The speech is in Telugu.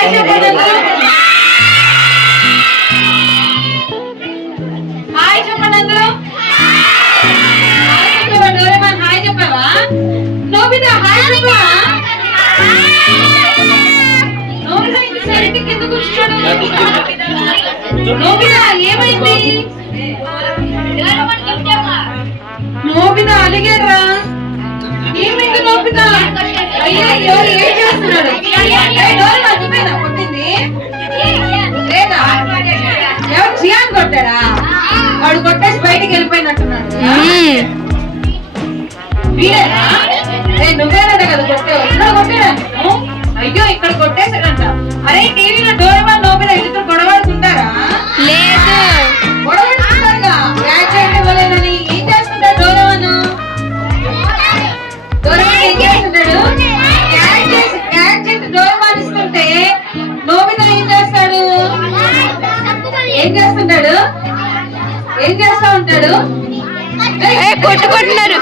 హాయ్ చెప్పండి. హాయ్ చెప్పండి అందరూ. డోరేమాన్ హాయ్ చెప్పావా? నోబితా హాయ్ చెప్పవా? నోబితా ఇంత సైలెంట్ కింద కూర్చున్నాడు. నోబితా ఏమైంది? నోబితా అలిగారా? ఏమైంది నోబితా? అయ్యో ఏం చేస్తున్నాడు? కొట్టింది లేదా? ఎవరు జియాన్ కొట్టాడా? వాడు కొట్టేసి బయటికి వెళ్ళిపోయినట్టున్నాడు. వీడేనా? నువ్వేనంట కదా కొట్టావు. ఇక్కడ కొట్టాడా? అయ్యో ఇక్కడ కొట్టేసాడంట. అరే టీవీలో డోరేమాన్ నోబితా ఇద్దరు గొడవడుతుంటారా? లేదు, గొడవడుతుంటారుగా. క్యాచ్ అయితే ఇవ్వలేదని. ఏం చేస్తుంటాడు డోరేమాన్? డోరేమాన్ ఏం చేస్తుంటాడు? క్యాచ్ చేసి డోరేమాన్ ఇస్తుంటే నోబితా ఏం చేస్తాడు? ఏం చేస్తుంటాడు? ఏం చేస్తా ఉంటాడు? కొట్టుకుంటున్నారు.